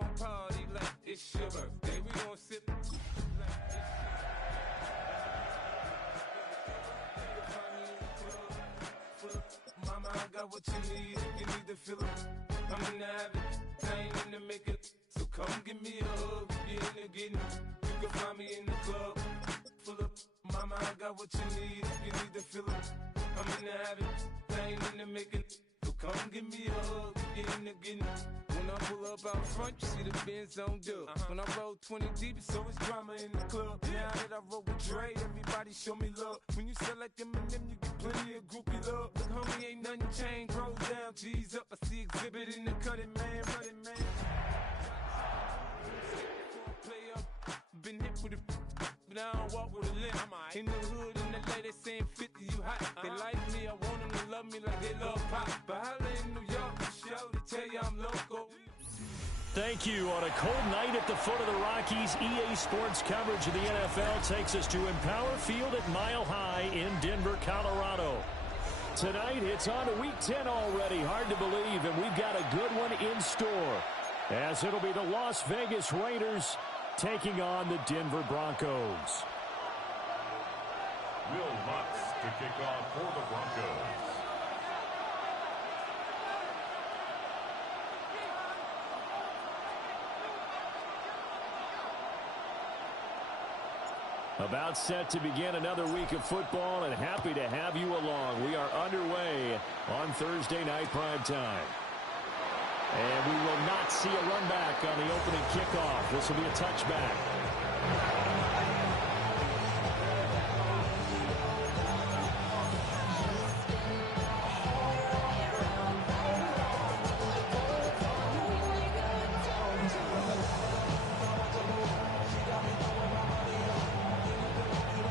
gon' party like it's your birthday. We gon' sip like it's your Mama, I got what you need if you need to feel it. I'm in the habit, I ain't in the making. So come give me a hug, if you're in the getting. You can find me in the club, full up. Mama, I got what you need if you need to feel it. I'm in the habit, I ain't in the making. So come give me a hug, if you're in the getting. When I pull up out front, you see the Benz on dub. When I roll 20 deep, it's always drama in the club. Now that I roll with Dre, everybody show me love. When you sell like Eminem, you get plenty of groupie love. Look, homie, ain't nothing changed. Roll down, G's up. I see exhibit in the cutting, man, running, man. Play up, been hit with a but I don't walk with a limp. In the hood, in the lady saying 50, you hot. They like me, I want them to love me like they love pop. But holla in New York, show to tell you I'm local. Thank you. On a cold night at the foot of the Rockies, EA Sports coverage of the NFL takes us to Empower Field at Mile High in Denver, Colorado. Tonight, it's on to Week 10 already. Hard to believe, and we've got a good one in store, as it'll be the Las Vegas Raiders taking on the Denver Broncos. Will Lutz to kick off for the Broncos. About set to begin another week of football, and happy to have you along. We are underway on Thursday night primetime. And we will not see a run back on the opening kickoff. This will be a touchback.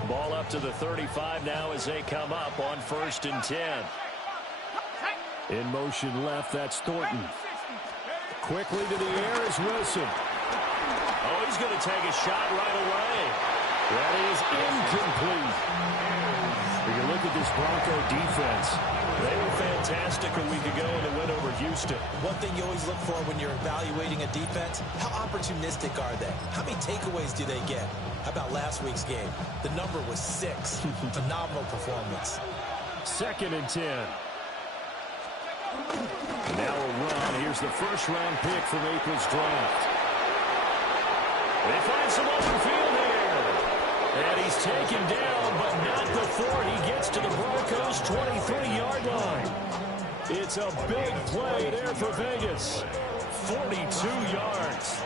Ball up to the 35 now as they come up on 1st and 10. In motion left, that's Thornton. Quickly to the air is Wilson. Oh, he's going to take a shot right away. That is incomplete. When you look at this Bronco defense, they were fantastic a week ago in the win over Houston. One thing you always look for when you're evaluating a defense, how opportunistic are they? How many takeaways do they get? How about last week's game? The number was 6. Phenomenal performance. 2nd and 10. Now a run. Here's the first-round pick from April's draft. They find some open field here. And he's taken down, but not before he gets to the Broncos' 23-yard line. It's a big play there for Vegas. 42 yards.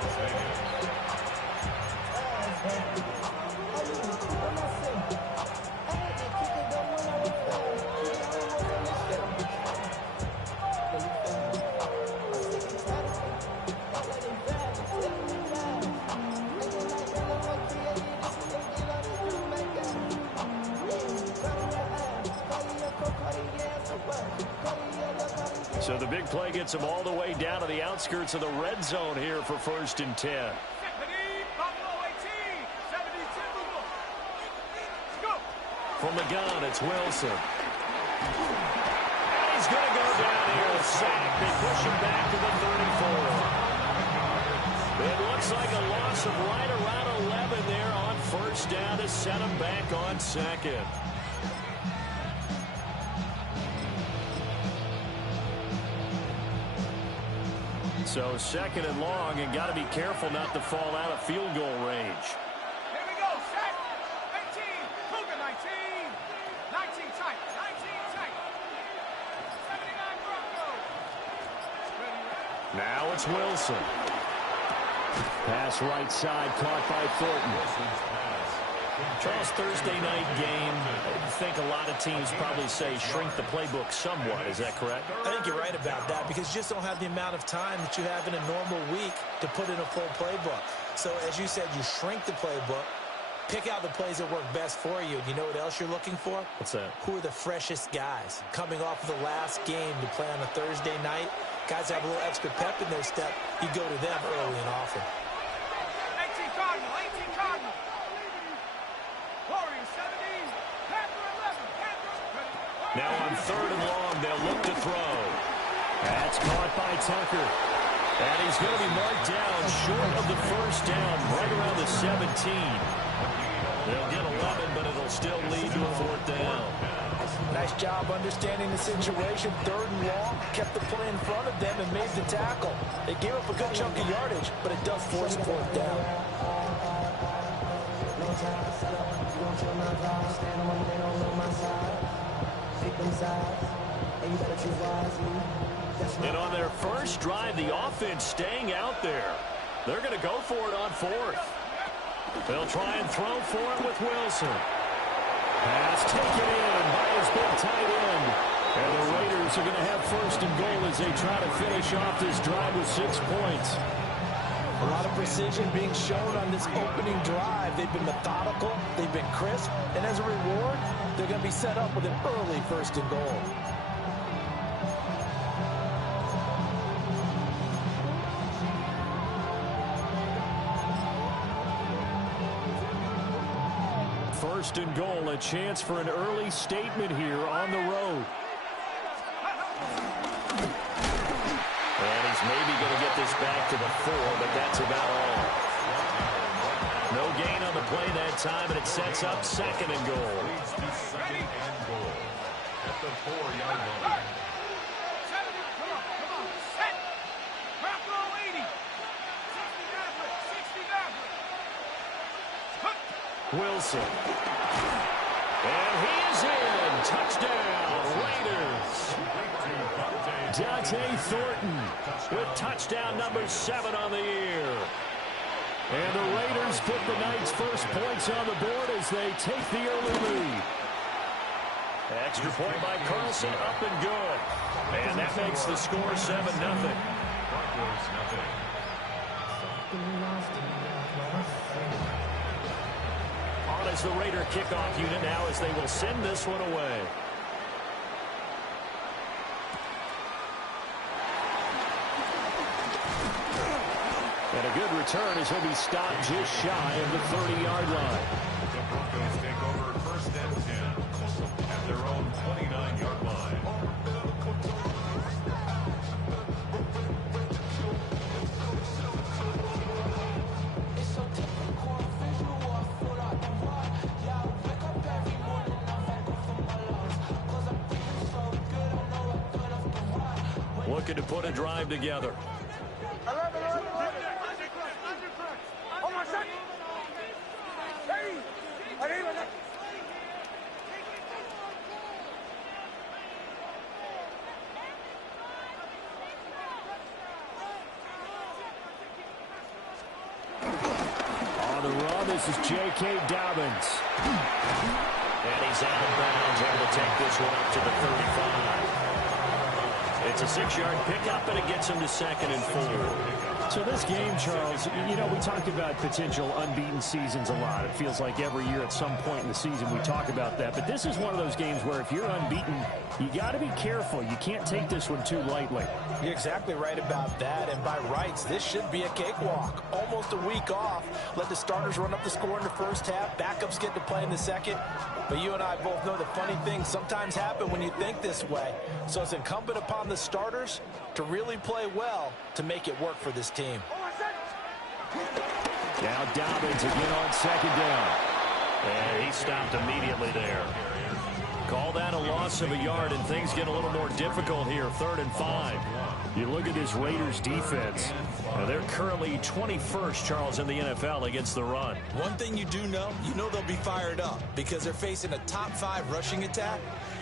So the big play gets him all the way down to the outskirts of the red zone here for 1st and 10. From the gun, it's Wilson. And he's going to go down here, a sack. They push him back to the 34. It looks like a loss of right around 11 there on 1st down to set him back on 2nd. So 2nd and long, and got to be careful not to fall out of field goal range. Here we go, set. 18, Cougar 19. 19 tight, 19 tight. 79 Broncos. Now it's Wilson. Pass right side, caught by Thornton. Charles, Thursday night game, I think a lot of teams probably say shrink the playbook somewhat. Is that correct? I think you're right about that because you just don't have the amount of time that you have in a normal week to put in a full playbook. So as you said, you shrink the playbook, pick out the plays that work best for you. And you know what else you're looking for? What's that? Who are the freshest guys coming off of the last game to play on a Thursday night? Guys that have a little extra pep in their step, you go to them early and often. 18 Cardinal, 18 Cardinal. Warriors 17, Panther 11, Panther. Now on 3rd and long, they'll look to throw. That's caught by Tucker. And he's going to be marked down the first down, right around the 17. They'll get 11, but it'll still lead to a fourth down. Nice job understanding the situation. 3rd and long, kept the play in front of them and made the tackle. They gave up a good chunk of yardage, but it does force 4th down. And on their first drive, the offense staying out there. They're going to go for it on 4th. They'll try and throw for it with Wilson. Pass taken in by his big tight end. And the Raiders are going to have 1st and goal as they try to finish off this drive with 6 points. A lot of precision being shown on this opening drive. They've been methodical, they've been crisp, and as a reward, they're going to be set up with an early 1st and goal. First and goal, a chance for an early statement here on the road. And he's maybe going to get this back to the 4, but that's about all. No gain on the play that time, and it sets up 2nd and goal. Second and goal at the 4-yard line. Come on, set. Back row 80. 60 Wilson. And he's in. Touchdown, Raiders. Dante Thornton with touchdown number 7 on the year. And the Raiders put the night's first points on the board as they take the early lead. Extra point by Carlson, up and good. And that makes the score 7-0. Broncos nothing. On as the Raider kickoff unit now as they will send this one away. And a good return as he'll be stopped just shy of the 30-yard line. The Broncos take over 1st and 10 at their own 29-yard line. Looking to put a drive together. On the run, this is J.K. Dobbins. And he's out of bounds, able to take this one up to the 35. It's a 6-yard pickup, and it gets him to 2nd and 4. So this game, Charles, you know, we talk about potential unbeaten seasons a lot. It feels like every year at some point in the season we talk about that. But this is one of those games where if you're unbeaten, you got to be careful. You can't take this one too lightly. You're exactly right about that, and by rights, this should be a cakewalk. Almost a week off. Let the starters run up the score in the first half. Backups get to play in the second. But you and I both know the funny things sometimes happen when you think this way. So it's incumbent upon the starters to really play well to make it work for this team. Now Dobbins again on 2nd down. And he stopped immediately there. Call that a loss of a yard, and things get a little more difficult here, 3rd and 5. You look at this Raiders defense. They're currently 21st, Charles, in the NFL against the run. One thing you do know, they'll be fired up because they're facing a top 5 rushing attack.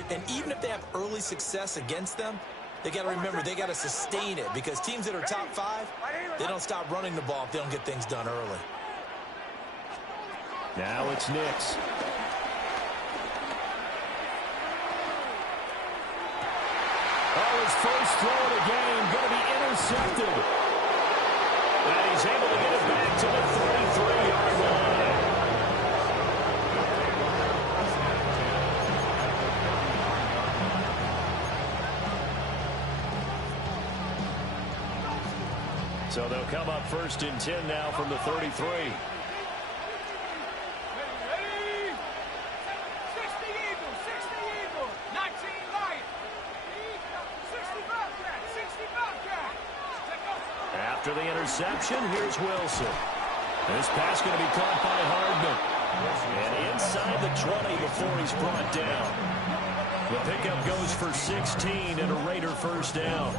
And even if they have early success against them, they got to remember they got to sustain it because teams that are top 5, they don't stop running the ball if they don't get things done early. Now it's Nix. Oh, his first throw of the game going to be intercepted. And he's able to get it back to the 33-yard line. So they'll come up 1st and 10 now from the 33. After the interception, here's Wilson. This pass going to be caught by Hardman. And inside the 20 before he's brought down. The pickup goes for 16 and a Raider first down.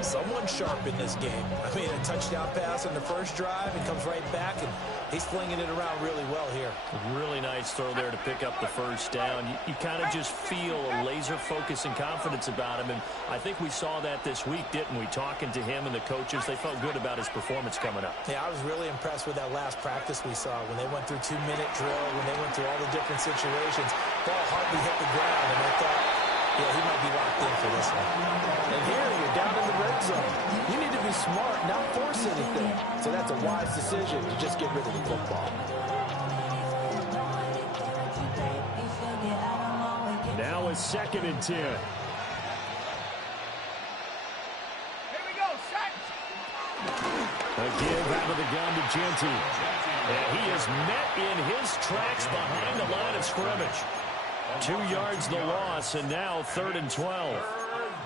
Someone sharp in this game. I mean, a touchdown pass on the first drive and comes right back, and he's flinging it around really well here. Really nice throw there to pick up the first down. You kind of just feel a laser focus and confidence about him, and I think we saw that this week, didn't we? Talking to him and the coaches, they felt good about his performance coming up. Yeah, I was really impressed with that last practice we saw when they went through 2-minute drill, when they went through all the different situations. Ball hardly hit the ground, and I thought, yeah, he might be locked in for this one. And here you're down in the red zone. You need to be smart, not force anything. So that's a wise decision to just get rid of the football. Now a 2nd and 10. Here we go, set. A give out of the gun to Genty. And he is met in his tracks behind the line of scrimmage. 2 yards the loss, and now 3rd and 12.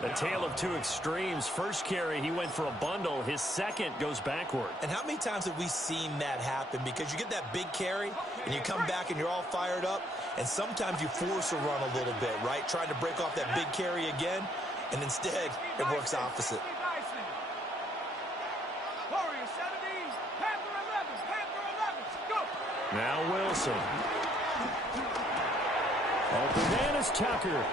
A tale of two extremes. First carry, he went for a bundle. His second goes backward. And how many times have we seen that happen? Because you get that big carry, and you come back and you're all fired up, and sometimes you force a run a little bit, right? Trying to break off that big carry again, and instead it works opposite. Warrior 70, Panther 11, Panther 11, go! Now Wilson. Open man is Tucker.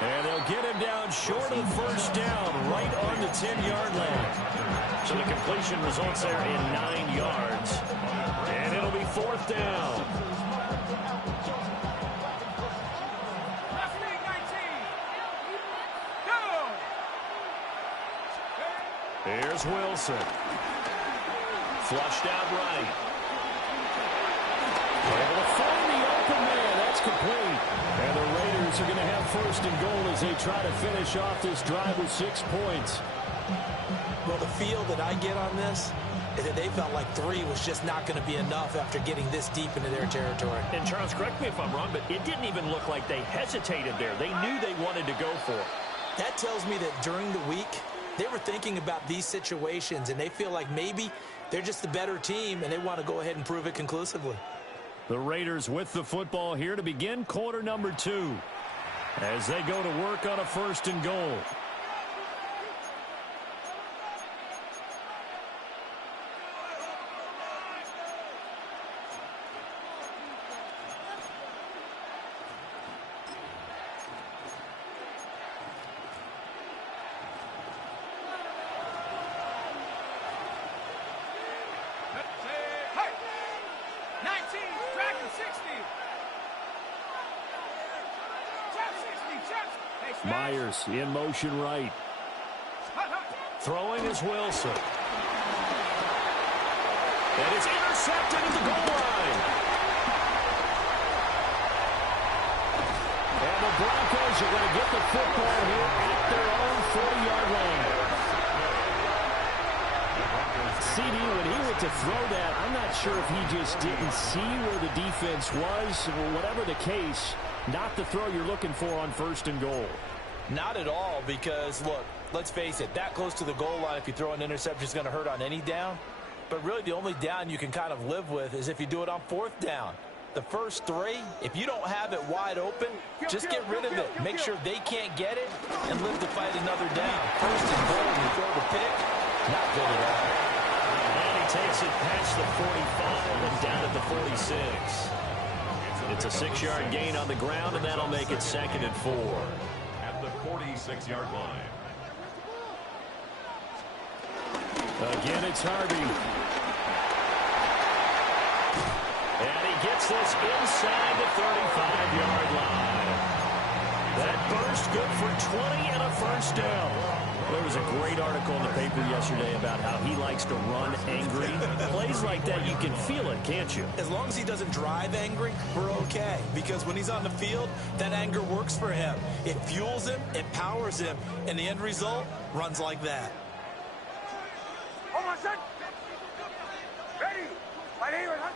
And they'll get him down short of the first down, right on the 10-yard line. So the completion results there in 9 yards. And it'll be 4th down. Left wing 19. Go! Here's Wilson. Flushed out right. Able to find the open man. That's complete. And the Raiders are going to have 1st and goal as they try to finish off this drive with 6 points. Well, the feel that I get on this is that they felt like 3 was just not going to be enough after getting this deep into their territory. And Charles, correct me if I'm wrong, but it didn't even look like they hesitated there. They knew they wanted to go for it. That tells me that during the week, they were thinking about these situations, and they feel like maybe they're just the better team, and they want to go ahead and prove it conclusively. The Raiders with the football here to begin quarter number 2 as they go to work on a 1st and goal. Myers in motion right. Throwing is Wilson. And it's intercepted at the goal line. And the Broncos are going to get the football here at their own 40-yard line. CD, when he went to throw that, I'm not sure if he just didn't see where the defense was. Whatever the case, not the throw you're looking for on 1st and goal. Not at all, because, look, let's face it, that close to the goal line, if you throw an interception, is going to hurt on any down. But really, the only down you can kind of live with is if you do it on 4th down. The first 3, if you don't have it wide open, just get rid of it. Make sure they can't get it and live to fight another down. 1st and goal, you throw the pick, not good at all. And he takes it past the 45 and down at the 46. It's a 6-yard gain on the ground, and that'll make it 2nd and 4. At the 46-yard line. Again, it's Harvey. And he gets this inside the 35-yard line. That burst good for 20 and a 1st down. There was a great article in the paper yesterday about how he likes to run angry. Plays like that, you can feel it, can't you? As long as he doesn't drive angry, we're okay. Because when he's on the field, that anger works for him. It fuels him, it powers him, and the end result runs like that. Hold on, son. Ready? Right here, huh?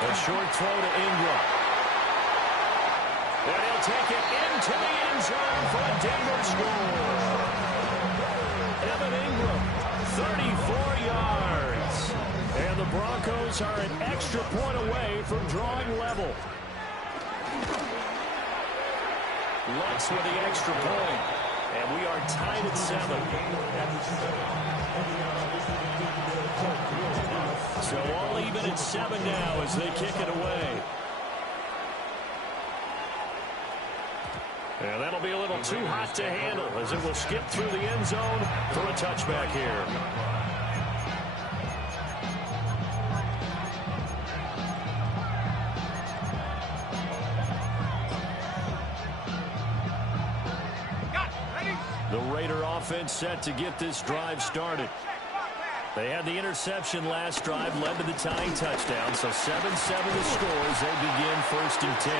A short throw to Ingram. And he'll take it into the end zone for a Denver score. Evan Ingram, 34 yards. And the Broncos are an extra point away from drawing level. Lutz with the extra point. And we are tied at 7. So all even at 7 now as they kick it away. And that'll be a little too hot to handle as it will skip through the end zone for a touchback here. The Raider offense set to get this drive started. They had the interception last drive, led to the tying touchdown, so 7-7 the score as they begin 1st and 10.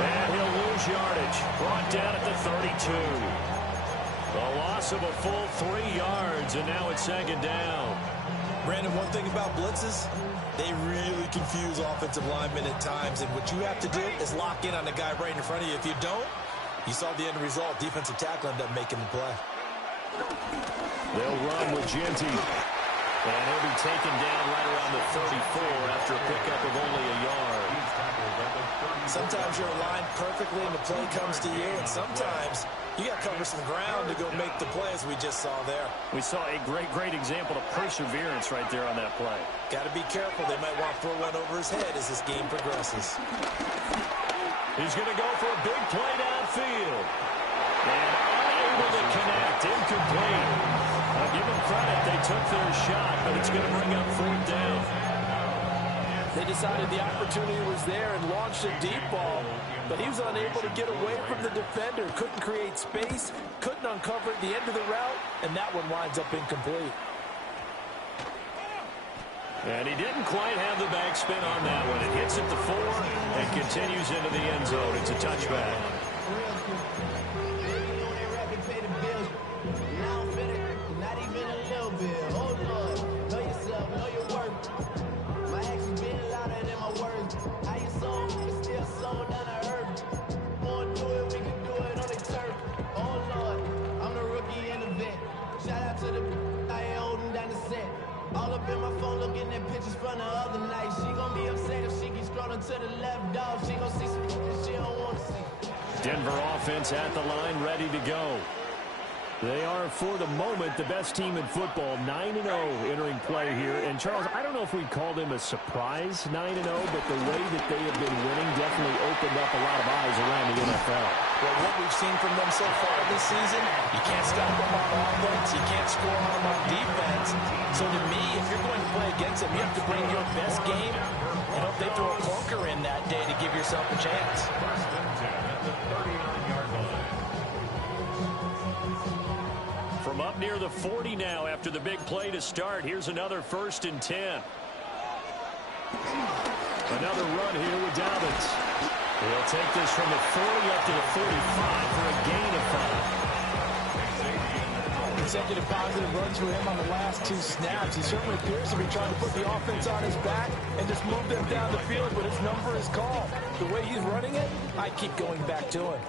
And he'll lose yardage, brought down at the 32. The loss of a full 3 yards, and now it's 2nd down. Brandon, one thing about blitzes, they really confuse offensive linemen at times, and what you have to do is lock in on the guy right in front of you. If you don't, you saw the end result. Defensive tackle ended up making the play. They'll run with Genty. And he'll be taken down right around the 34 after a pickup of only a yard. Sometimes you're aligned perfectly and the play comes to you, and sometimes you got to cover some ground to go make the play, as we just saw there. We saw a great example of perseverance right there on that play. Got to be careful. They might want to throw one over his head as this game progresses. He's going to go for a big play downfield. And unable to connect, incomplete. I'll give them credit. They took their shot, but it's going to bring up 4th down. They decided the opportunity was there and launched a deep ball, but he was unable to get away from the defender. Couldn't create space, couldn't uncover the end of the route, and that one winds up incomplete. And he didn't quite have the backspin on that one. It hits at the 4 and continues into the end zone. It's a touchback. All up in my phone looking at pictures from the other night. She gon' be upset if she keeps scrolling to the left, dog. She gon' see some that she don't want to see. Denver offense at the line, ready to go. They are, for the moment, the best team in football, 9-0 entering play here. And, Charles, I don't know if we'd call them a surprise 9-0, but the way that they have been winning definitely opened up a lot of eyes around the NFL. Well, what we've seen from them so far this season, you can't stop them on offense, you can't score on them on defense. So to me, if you're going to play against them, you have to bring your best game and hope they throw a clunker in that day to give yourself a chance. From up near the 40 now after the big play to start, here's another 1st and 10. Another run here with Dobbins. He'll take this from the 40 up to the 45 for a gain of 5. Consecutive positive runs for him on the last 2 snaps. He certainly appears to be trying to put the offense on his back and just move them down the field, but his number is called. The way he's running it, I keep going back to him.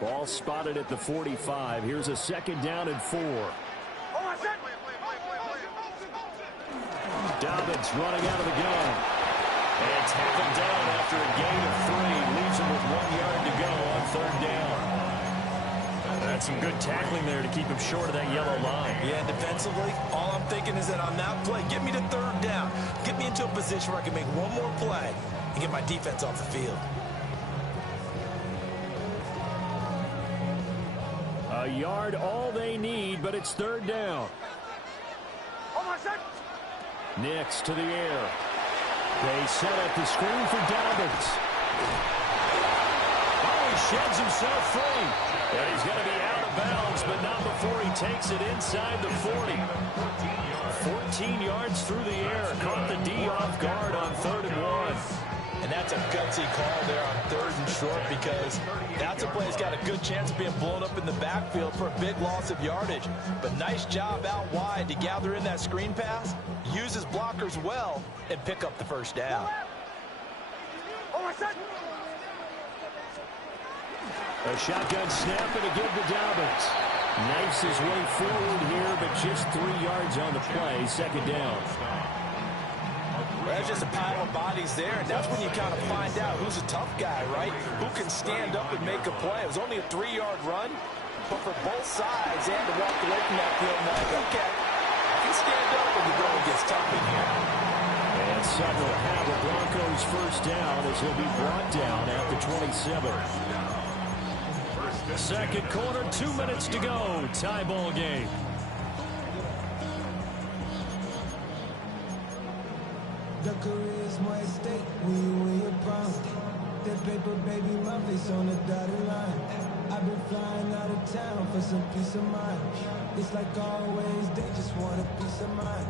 Ball spotted at the 45. Here's a 2nd down and 4. Dobbins running out of the gun. And tackled down after a gain of 3. Leaves him with 1 yard to go on 3rd down. That's some good tackling there to keep him short of that yellow line. Yeah, defensively, all I'm thinking is that on that play, get me to 3rd down. Get me into a position where I can make one more play and get my defense off the field. A yard all they need, but it's 3rd down. Nix to the air. They set up the screen for Dobbins. Oh, he sheds himself free. And he's going to be out of bounds, but not before he takes it inside the 40. 14 yards through the air. Caught the D off guard on 3rd and 1. And that's a gutsy call there on 3rd and short, because that's a play that's got a good chance of being blown up in the backfield for a big loss of yardage. But nice job out wide to gather in that screen pass, use his blockers well, and pick up the 1st down. A shotgun snap and a give to Dobbins. Knifes his way forward here, but just 3 yards on the play. Second down. Well, there's just a pile of bodies there, and that's when you kind of find out who's a tough guy, right? Who can stand up and make a play. It was only a 3-yard run, but for both sides, they had to walk away from that field like, okay, I can stand up when the going gets tough in here. And Sutton will have the Broncos first down as he'll be brought down at the 27. Second quarter, 2 minutes to go. Tie ball game. The career is more at stake when you win your prime. That paper, baby, my face on the dotted line. I've been flying out of town for some peace of mind. It's like always, they just want a peace of mind.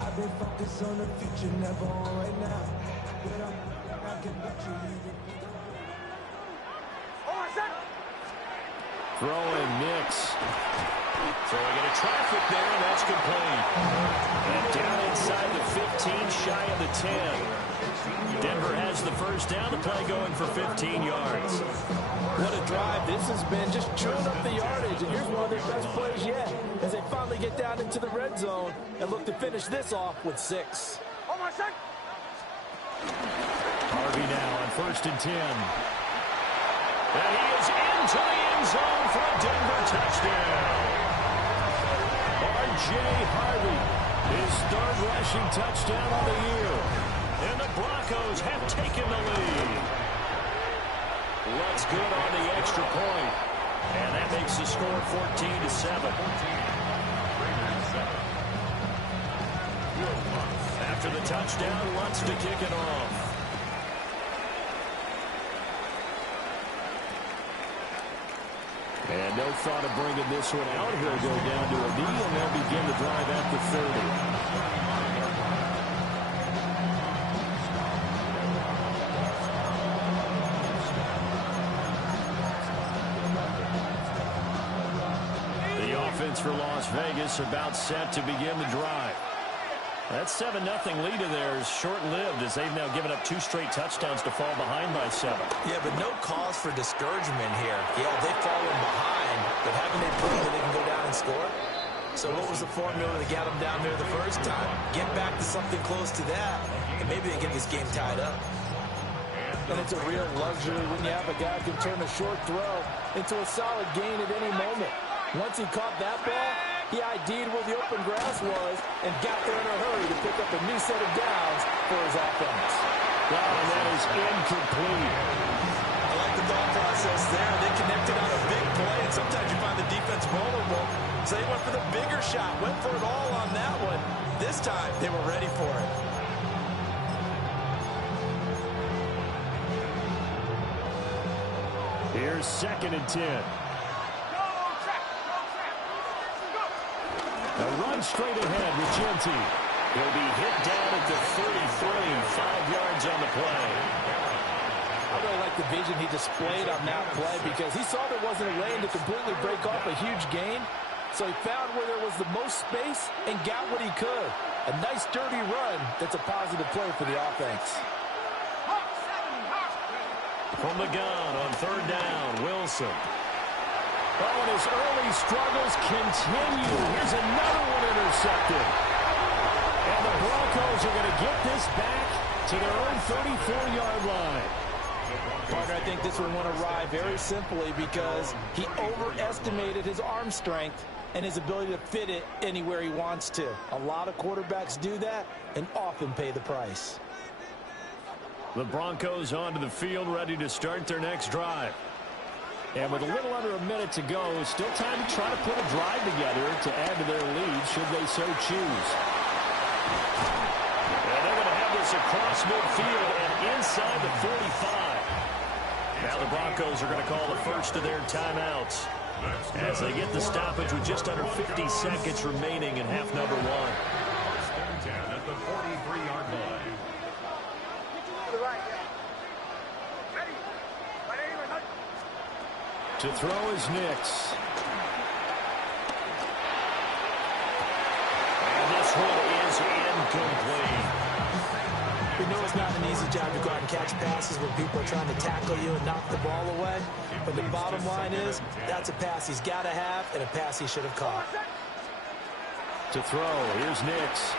I've been focused on the future, never on right now. But I can bet you either. Throwing Nix. Throwing into traffic there, and that's complete. And down inside the 15, shy of the 10. Denver has the first down. The play going for 15 yards. What a drive this has been, just chewing up the yardage. And here's one of their best plays yet as they finally get down into the red zone and look to finish this off with 6. Harvey now on 1st and 10. And he is into the end zone for a Denver touchdown. R.J. Harvey, his 3rd rushing touchdown of the year. And the Broncos have taken the lead. Looks good on the extra point. And that makes the score 14-7. After the touchdown, wants to kick it off. And no thought of bringing this one out. He'll go down to a knee, and they'll begin the drive at the 30. The offense for Las Vegas about set to begin the drive. That 7-0 lead of theirs short-lived as they've now given up 2 straight touchdowns to fall behind by 7. Yeah, but no cause for discouragement here. Yeah, they've fallen behind, but haven't they proven that they can go down and score? So what was the formula to get them down there the first time? Get back to something close to that, and maybe they get this game tied up. And it's a real luxury when you have a guy who can turn a short throw into a solid gain at any moment. Once he caught that ball, he ID'd where the open grass was and got there in a hurry to pick up a new set of downs for his offense. Wow, and that is incomplete. I like the thought process there. They connected on a big play, and sometimes you find the defense vulnerable. So they went for the bigger shot, went for it all on that one. This time, they were ready for it. Here's 2nd and 10. A run straight ahead with Genty. He'll be hit down at the 33, 5 yards on the play. I really like the vision he displayed on that play because he saw there wasn't a lane to completely break off a huge gain. So he found where there was the most space and got what he could. A nice, dirty run that's a positive play for the offense. From the gun on 3rd down, Wilson. Oh, and his early struggles continue. Here's another one intercepted. And the Broncos are going to get this back to their own 34-yard line. Partner, I think this one went awry very simply because he overestimated his arm strength and his ability to fit it anywhere he wants to. A lot of quarterbacks do that and often pay the price. The Broncos onto the field, ready to start their next drive. And with a little under a minute to go, still time to try to put a drive together to add to their lead, should they so choose. And they're going to have this across midfield and inside the 45. Now the Broncos are going to call the first of their timeouts as they get the stoppage with just under 50 seconds remaining in half number 1. At the 43-yard line. To throw is Nix. And this one is incomplete. We know it's not an easy job to go out and catch passes when people are trying to tackle you and knock the ball away. But the bottom line is, that's a pass he's got to have and a pass he should have caught. To throw, here's Nix.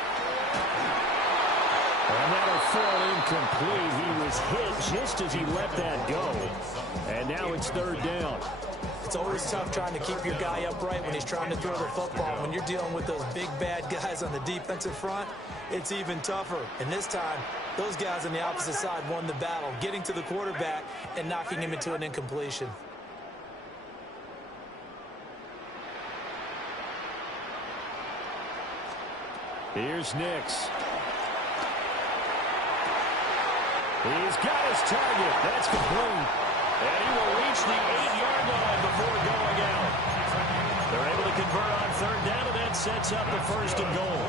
And that'll fall incomplete. He was hit just as he let that go. And now it's third down. It's always tough trying to keep your guy upright when he's trying to throw the football. When you're dealing with those big, bad guys on the defensive front, it's even tougher. And this time, those guys on the opposite side won the battle, getting to the quarterback and knocking him into an incompletion. Here's Nix. He's got his target. That's complete. And he will reach the 8-yard line before going out. They're able to convert on third down, and that sets up the first and goal.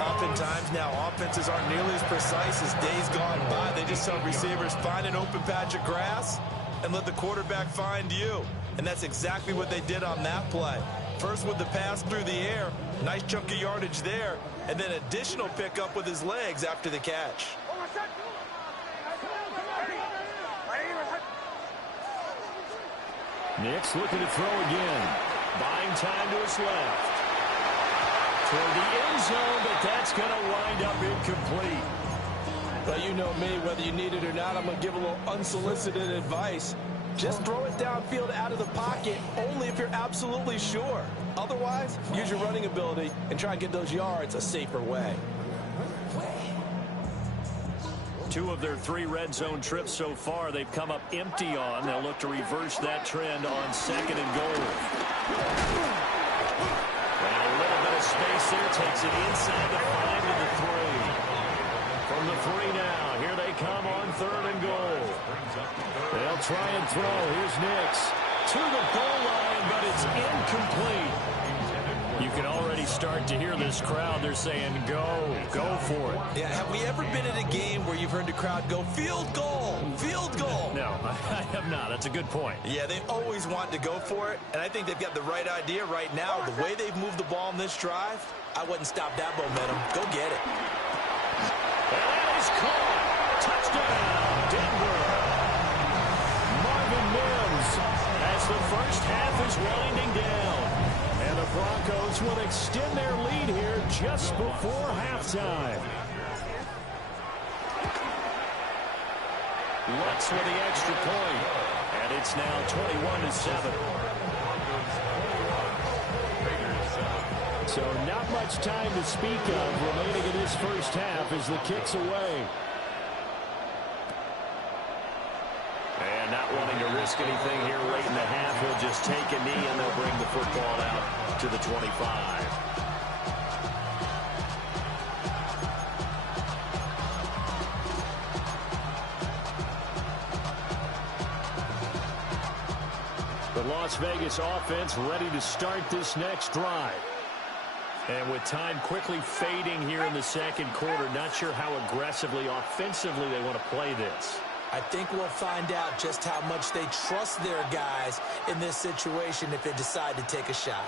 Oftentimes now, offenses aren't nearly as precise as days gone by. They just tell receivers, find an open patch of grass and let the quarterback find you. And that's exactly what they did on that play. First with the pass through the air, nice chunk of yardage there, and then additional pickup with his legs after the catch. Nix looking to throw again. Buying time to his left. Toward the end zone, but that's going to wind up incomplete. Well, you know me, whether you need it or not, I'm going to give a little unsolicited advice. Just throw it downfield out of the pocket, only if you're absolutely sure. Otherwise, use your running ability and try and get those yards a safer way. 2 of their 3 red zone trips so far, they've come up empty on. They'll look to reverse that trend on second and goal. And a little bit of space there, takes it inside the 5 to the 3. From the 3 now, here they come on third and goal. They'll try and throw. Here's Nix to the goal line, but it's incomplete. You can already start to hear this crowd. They're saying, go for it. Yeah, have we ever been at a game where you've heard the crowd go, field goal, field goal? No, I have not. That's a good point. Yeah, they always want to go for it, and I think they've got the right idea right now. The way they've moved the ball in this drive, I wouldn't stop that momentum. Go get it. And that is caught. Touchdown, Denver. Marvin Mims as the first half is winding down. And the Broncos will extend their lead here just before halftime. Lutz with the extra point. And it's now 21-7. So not much time to speak of remaining in this first half as the kick's away. And not wanting to risk anything here late in the half, he'll just take a knee and they'll bring the football out to the 25. The Las Vegas offense ready to start this next drive. And with time quickly fading here in the second quarter, not sure how aggressively, offensively they want to play this. I think we'll find out just how much they trust their guys in this situation if they decide to take a shot.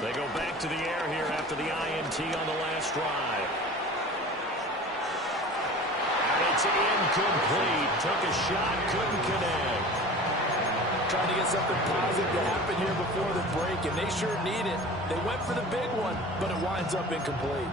They go back to the air here after the INT on the last drive. And it's incomplete. Took a shot, couldn't connect. Trying to get something positive to happen here before the break, and they sure need it. They went for the big one, but it winds up incomplete.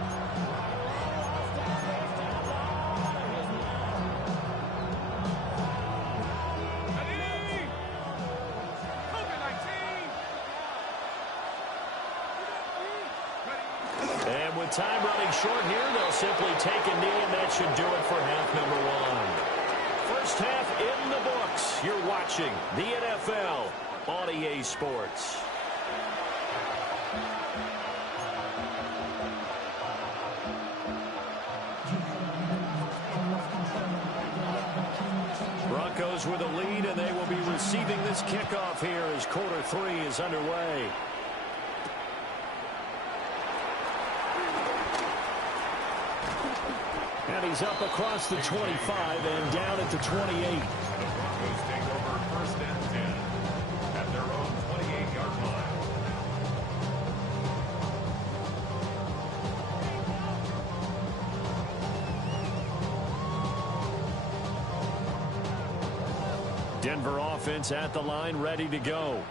And with time running short here, they'll simply take a knee, and that should do it for half number 1. First half in the books. You're watching the NFL on EA Sports. Broncos with a lead, and they will be receiving this kickoff here as quarter 3 is underway. And he's up across the 25 and down at the 28. Broncos take over first and 10 at their own Denver offense at the line, ready to go.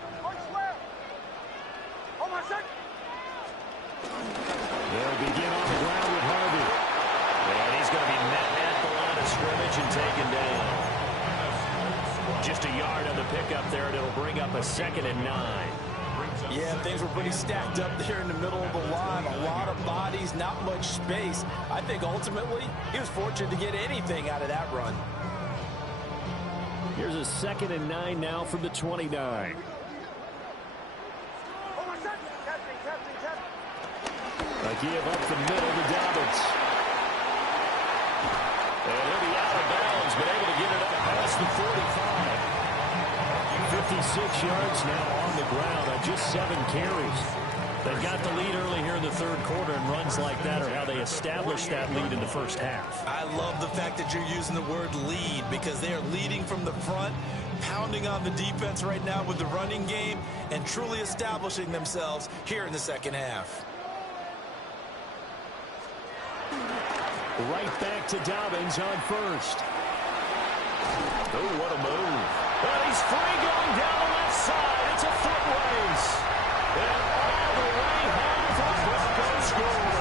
They'll begin on the ground with Harvey. And he's going to be met at the line of scrimmage and taken down. Just a yard on the pickup there, and it'll bring up a 2nd and 9. Yeah, things were pretty stacked up there in the middle of the line. A lot of bodies, not much space. I think ultimately he was fortunate to get anything out of that run. Here's a 2nd and 9 now from the 29. A give up the middle to Dobbins. And he'll be out of bounds, but able to get it up past the 45. 56 yards now on the ground on just 7 carries. They got the lead early here in the third quarter, and runs like that are how they established that lead in the first half. I love the fact that you're using the word lead, because they are leading from the front, pounding on the defense right now with the running game, and truly establishing themselves here in the second half. Right back to Dobbins on first. Oh, what a move. Well, he's free going down the left side. It's a foot race. And all the way home for Broncos score.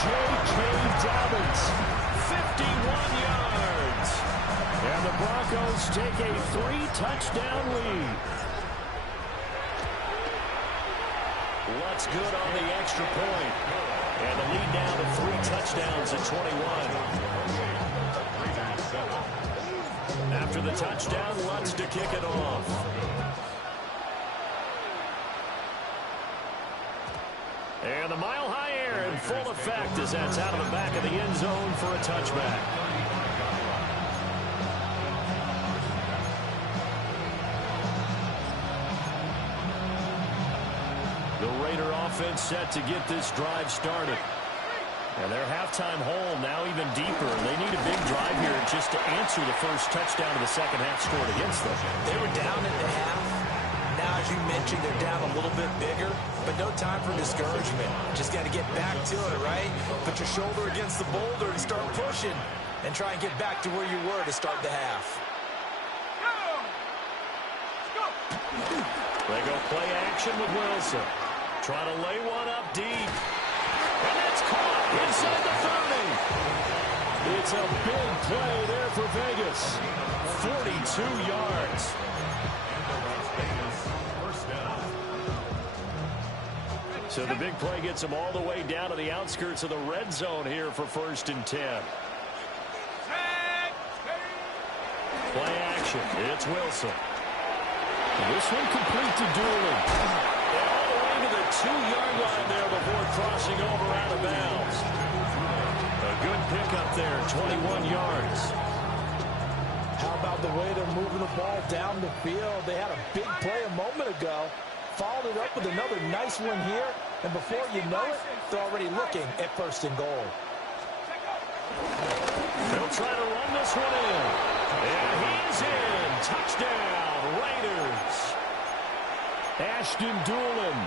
J.K. Dobbins, 51 yards. And the Broncos take a 3-touchdown lead. What's good on the extra point? And the lead now to 3 touchdowns at 21. After the touchdown, Lutz to kick it off. And the mile-high air in full effect as that's out of the back of the end zone for a touchback. The Raider offense set to get this drive started. And their halftime hole now even deeper. They need a big drive here just to answer the first touchdown of the second half scored against them. They were down at the half. Now, as you mentioned, they're down a little bit bigger, but no time for discouragement. Just got to get back to it, right? Put your shoulder against the boulder and start pushing, and try and get back to where you were to start the half. They go play action with Wilson. Trying to lay one up deep. And that's caught inside the 30. It's a big play there for Vegas. 42 yards. So the big play gets them all the way down to the outskirts of the red zone here for 1st and 10. Play action. It's Wilson. This one complete to Doolin. And all the way to the 2-yard line there before crossing over out of bounds. A good pickup there, 21 yards. How about the way they're moving the ball down the field? They had a big play a moment ago. Followed it up with another nice one here. And before you know it, they're already looking at 1st and goal. They'll try to run this one in. And he's in. Touchdown, Raiders. Ashton Doolin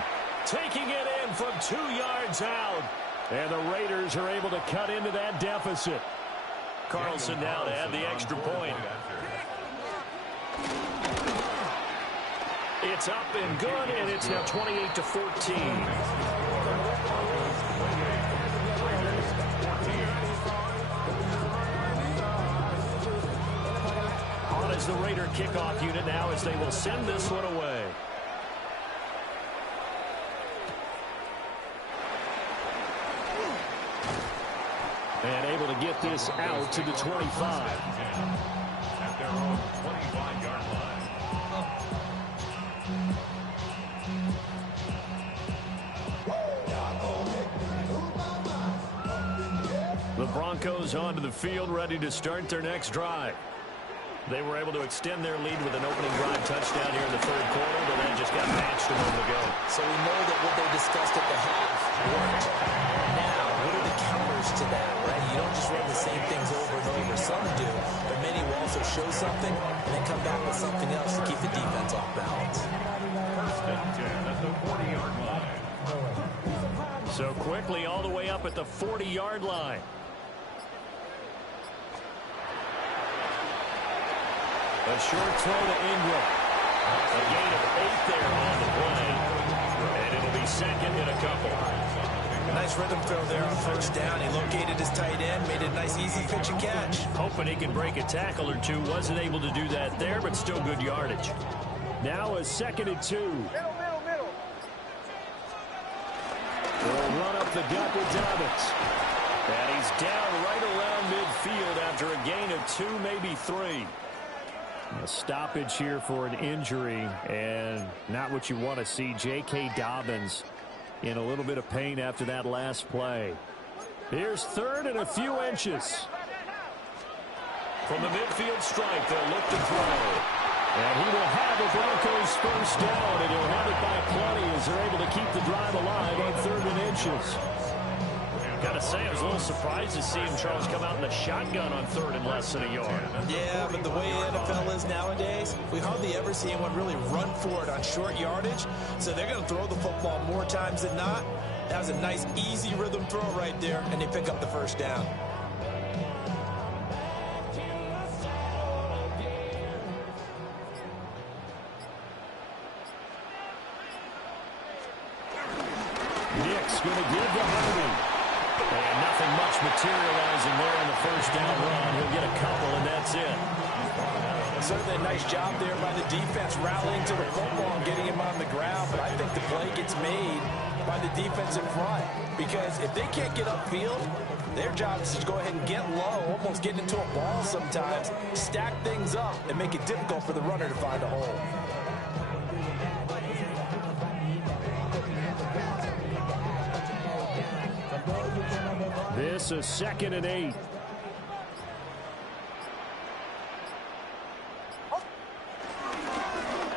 taking it in from 2 yards out. And the Raiders are able to cut into that deficit. Carlson now to add the extra point. It's up and good, and it's now 28-14. On is the Raider kickoff unit now as they will send this one away. And able to get this out to the 25. At their own 25-yard line. The Broncos onto the field, ready to start their next drive. They were able to extend their lead with an opening drive touchdown here in the third quarter, but then just got matched a moment ago. So we know that what they discussed at the half worked. Now, what are the counters to that, right? You don't just run the same things over and over. Some do, but many will also show something and then come back with something else to keep the defense off balance. 1st and 10 at the 40-yard line. So quickly all the way up at the 40-yard line. A short throw to Ingram. A gain of 8 there on the play. And it'll be second in a couple. Nice rhythm throw there on first down. He located his tight end, made it a nice easy pitch and catch. Hoping he can break a tackle or two. Wasn't able to do that there, but still good yardage. Now a 2nd and 2. Middle. They'll run up the gut with Dobbins. And he's down right around midfield after a gain of 2, maybe 3. A stoppage here for an injury, and not what you want to see. J.K. Dobbins in a little bit of pain after that last play. Here's 3rd and a few inches. From the midfield stripe, they'll look to throw. And he will have the Broncos first down, and he'll have it by plenty as they're able to keep the drive alive on 3rd and inches. Gotta say, I was a little surprised to see him, Charles, come out in the shotgun on 3rd and less than a yard. Yeah, but the way the NFL is nowadays, we hardly ever see anyone really run for it on short yardage. So they're going to throw the football more times than not. That was a nice, easy rhythm throw right there, and they pick up the first down. Nick's going to give the Harvey. And nothing much materializing there on the first down run. He'll get a couple, and that's it. Certainly a nice job there by the defense rallying to the football and getting him on the ground. But I think the play gets made by the defense in front. Because if they can't get upfield, their job is to go ahead and get low, almost get into a ball sometimes, stack things up, and make it difficult for the runner to find a hole. This is 2nd and 8.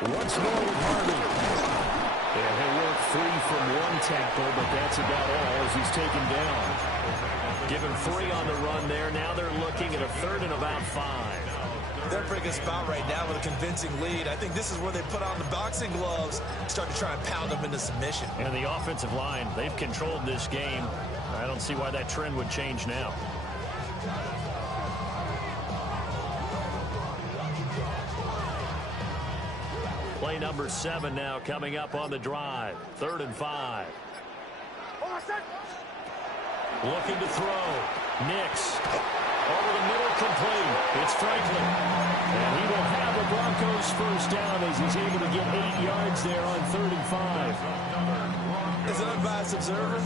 Once more with Harvey. Yeah, he'll work free from one tackle, but that's about all as he's taken down. Give him 3 on the run there. Now they're looking at a 3rd and about 5. They're in a pretty good spot right now with a convincing lead. I think this is where they put on the boxing gloves, start to try and pound them into submission. And the offensive line, they've controlled this game. I don't see why that trend would change now. Play number 7 now coming up on the drive. 3rd and 5. Looking to throw. Nix. Over the middle, complete. It's Franklin. And he will have the Broncos first down as he's able to get 8 yards there on 3rd and 5. As an unbiased observer,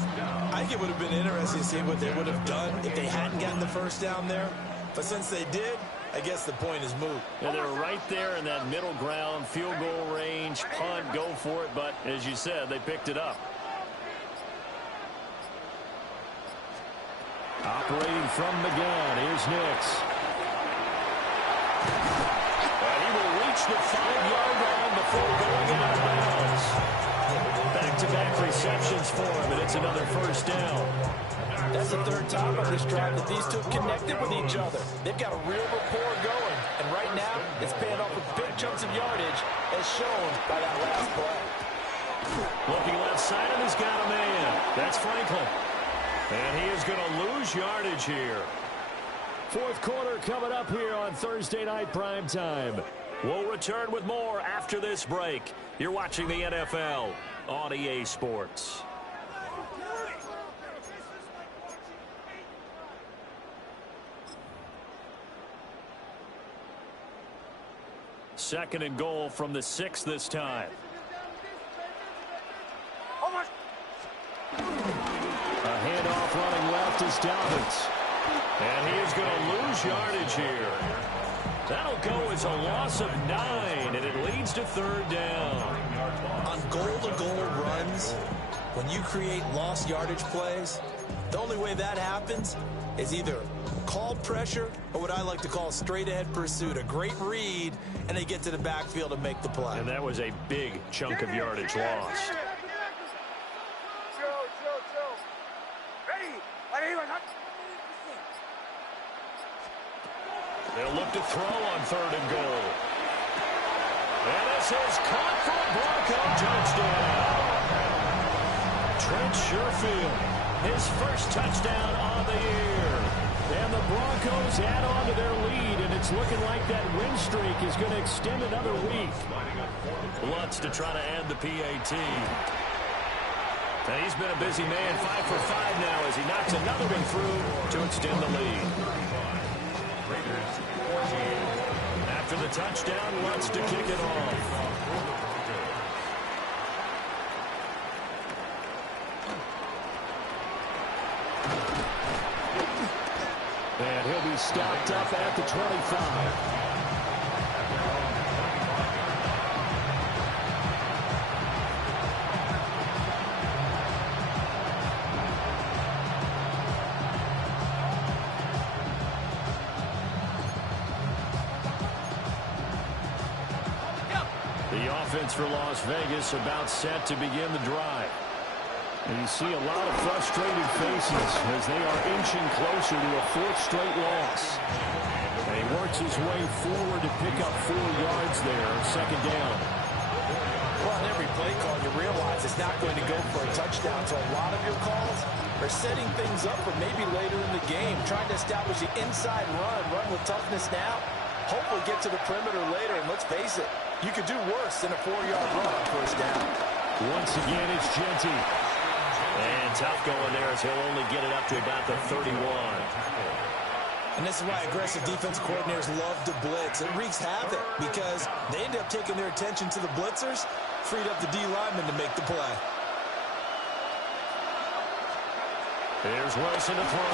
I think it would have been interesting to see what they would have done if they hadn't gotten the first down there. But since they did, I guess the point is moot. And they're right there in that middle ground, field goal range, punt, go for it. But as you said, they picked it up. Operating from the gun, here's Nix. And he will reach the 5-yard line before going out of bounds. Back-to-back receptions for him, and it's another first down. That's the 3rd time on this drive that these two connected with each other. They've got a real rapport going, and right now it's paying off with big chunks of yardage, as shown by that last play. Looking left side, and he's got a man. That's Franklin. And he is going to lose yardage here. 4th quarter coming up here on Thursday Night Primetime. We'll return with more after this break. You're watching the NFL on EA Sports. Second and goal from the 6 this time. A handoff running left is Dobbins. And he is going to lose yardage here. That'll go as a loss of 9, and it leads to 3rd down. On goal-to-goal runs, when you create lost yardage plays, the only way that happens is either called pressure or what I like to call straight-ahead pursuit. A great read, and they get to the backfield and make the play. And that was a big chunk of yardage lost. They'll look to throw on 3rd and goal. And this is caught for a Bronco touchdown. Trent Sherfield, his first touchdown on the year. And the Broncos add on to their lead, and it's looking like that win streak is going to extend another week. Lutz to try to add the PAT. And he's been a busy man, 5 for 5 now as he knocks another one through to extend the lead. After the touchdown, Lutz to kick it off. And he'll be stopped up at the 25. The offense for Las Vegas about set to begin the drive. And you see a lot of frustrated faces as they are inching closer to a fourth straight loss. And he works his way forward to pick up 4 yards there, second down. Well, on every play call, you realize it's not going to go for a touchdown. So a lot of your calls are setting things up for maybe later in the game, trying to establish the inside run with toughness now. Hopefully get to the perimeter later, and let's face it, you could do worse than a 4-yard run on first down. Once again, it's Genty. And tough going there as he'll only get it up to about the 31. And this is why aggressive defense coordinators love to blitz. It wreaks havoc because they end up taking their attention to the blitzers, freed up the D lineman to make the play. Here's Wilson to throw.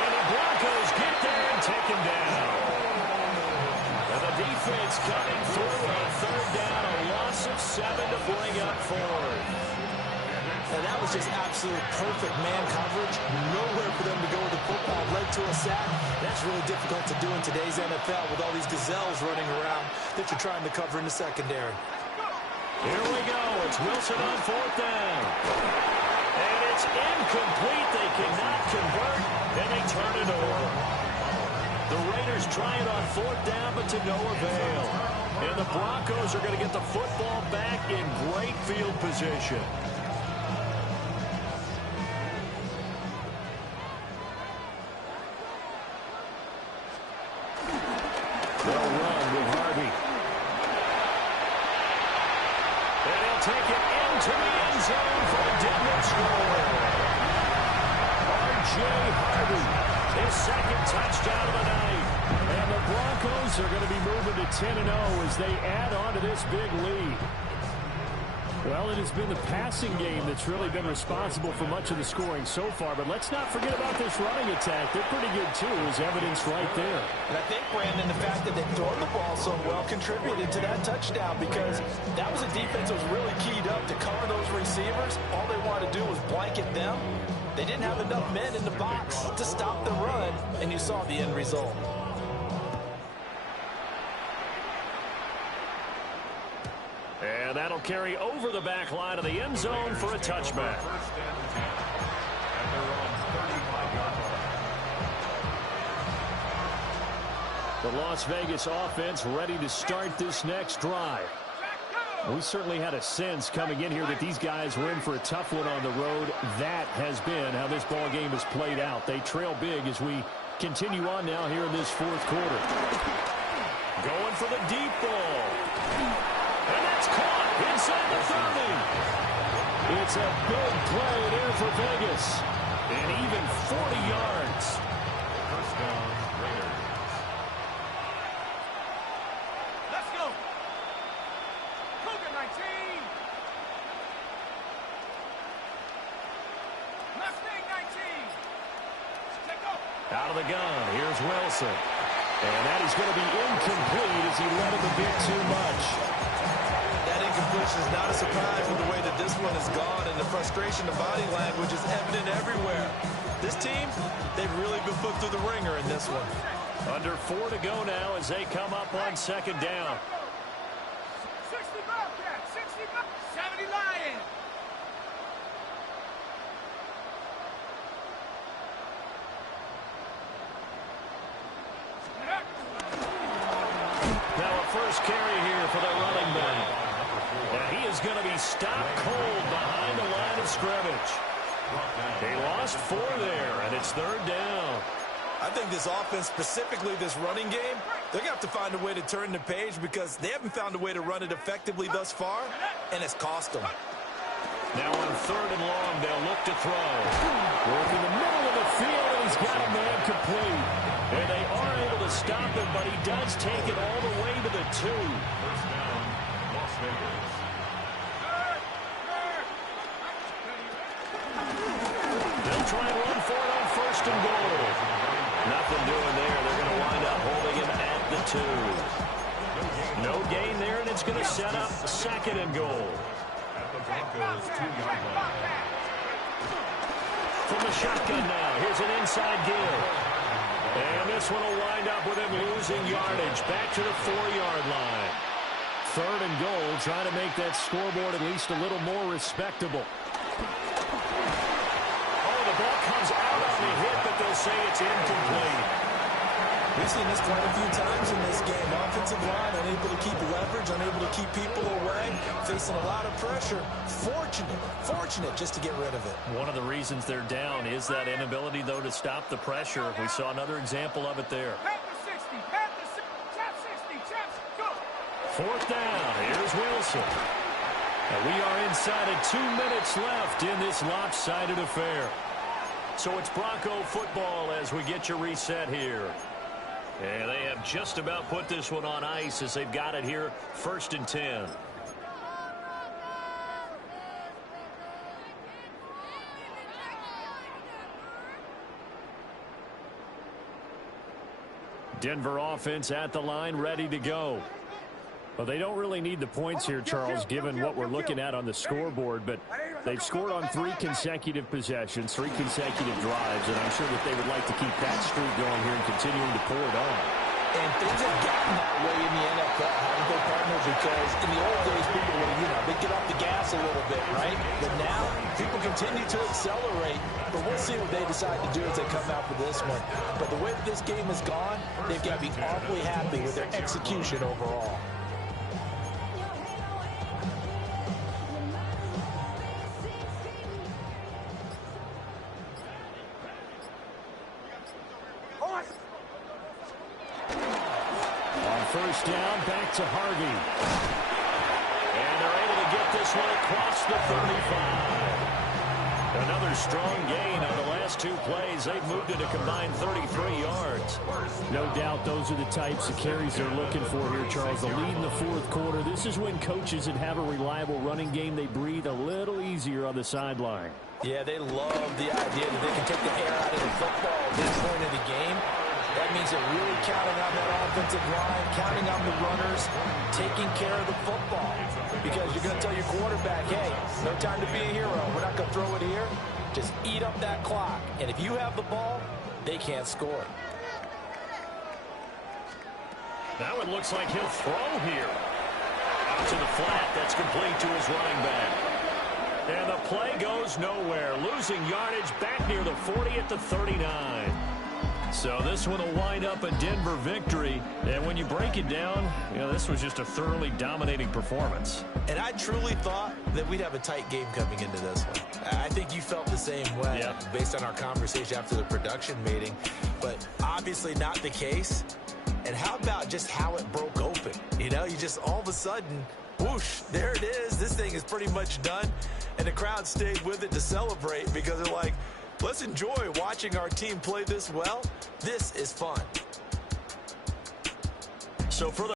And the Broncos get there and take him down. And the defense coming through on third down, a loss of 7 to bring up 4. And that was just absolute perfect man coverage. Nowhere for them to go with the football. Led to a sack. That's really difficult to do in today's NFL with all these gazelles running around that you're trying to cover in the secondary. Here we go. It's Wilson on fourth down. And it's incomplete. They cannot convert, and they turn it over. The Raiders try it on fourth down, but to no avail. And the Broncos are going to get the football back in great field position. They'll run with Harvey. And he'll take it into the end zone for a deadlift score. R.J. Harvey, His second touchdown of the night. and the Broncos are going to be moving to 10-0 as they add on to this big lead. Well, it has been the passing game that's really been responsible for much of the scoring so far, but let's not forget about this running attack. They're pretty good, too, as evidenced right there. And I think, Brandon, the fact that they've thrown the ball so well contributed to that touchdown because that was a defense that was really keyed up to cover those receivers. All they wanted to do was blanket them. They didn't have enough men in the box to stop the run, and you saw the end result. And that'll carry over the back line of the end zone for a touchback. The Las Vegas offense ready to start this next drive. We certainly had a sense coming in here that these guys were in for a tough one on the road. That has been how this ball game has played out. They trail big as we continue on now here in this fourth quarter. Going for the deep ball. And that's caught inside the 30. It's a big play there for Vegas. And even 40 yards. First down, Raiders. Let's go. Cougar 19. Mustang 19. Take off. Out of the gun, here's Wilson. And that is going to be incomplete as he led him a bit too much. That incompletion is not a surprise with the way that this one has gone, and the frustration, the body language is evident everywhere. This team, they've really been put through the ringer in this one. Under 4 to go now as they come up on second down. 60 Bobcats. 60 Bobcats. 70 Lions. Now a first carry here for the running back. And he is going to be stopped cold behind the line of scrimmage. He lost 4 there, and it's third down. I think this offense, specifically this running game, they're going to have to find a way to turn the page because they haven't found a way to run it effectively thus far, and it's cost them. Now on 3rd and long, they'll look to throw. Work in the middle of the field, and he's got a man complete. And they are able to stop him, but he does take it all the way to the 2. First down, Las Vegas. They'll try and run for it on 1st and goal. Nothing doing there. They're going to wind up holding him at the 2. No gain there, and it's going to set up 2nd and goal. At the Broncos' 2-yard line. From the shotgun now, here's an inside give. And this one will wind up with him losing yardage. Back to the 4-yard line. 3rd and goal, trying to make that scoreboard at least a little more respectable. Oh, the ball comes out on the hit, but they'll say it's incomplete. We've seen this quite a few times in this game. Offensive line unable to keep leverage, unable to keep people away, facing a lot of pressure. Fortunate just to get rid of it. One of the reasons they're down is that inability, though, to stop the pressure. We saw another example of it there. Panther 60, Panther 60, Chaps 60, Chaps, go! 4th down, here's Wilson. And we are inside of 2 minutes left in this lopsided affair. So it's Bronco football as we get you reset here. And they have just about put this one on ice as they've got it here, 1st and 10. Denver offense at the line, ready to go. Well, they don't really need the points here, Charles, given what we're looking at on the scoreboard, but they've scored on 3 consecutive possessions, 3 consecutive drives, and I'm sure that they would like to keep that streak going here and continuing to pour it on. And things have gotten that way in the NFL, haven't they, partner? Because in the old days, people would, they'd get off the gas a little bit, right? But now, people continue to accelerate. But we'll see what they decide to do as they come out for this one. But the way that this game has gone, they've got to be awfully happy with their execution overall. First down, back to Harvey. And they're able to get this one across the 35. Another strong gain on the last 2 plays. They've moved it a combined 33 yards. No doubt those are the types of carries they're looking for here, Charles. The lead in the 4th quarter. This is when coaches that have a reliable running game, they breathe a little easier on the sideline. Yeah, they love the idea that they can take the air out of the football at this point of the game. That means they're really counting on that offensive line, counting on the runners, taking care of the football. Because you're going to tell your quarterback, hey, no time to be a hero. We're not going to throw it here. Just eat up that clock. And if you have the ball, they can't score. Now it looks like he'll throw here. Out to the flat. That's complete to his running back. And the play goes nowhere. Losing yardage back near the 40 at the 39. So this one will wind up a Denver victory. And when you break it down, this was just a thoroughly dominating performance. And I truly thought that we'd have a tight game coming into this one. I think you felt the same way based on our conversation after the production meeting. But obviously not the case. And how about just how it broke open? You just all of a sudden, whoosh, there it is. This thing is pretty much done. And the crowd stayed with it to celebrate because they're like, let's enjoy watching our team play this well. This is fun. So for the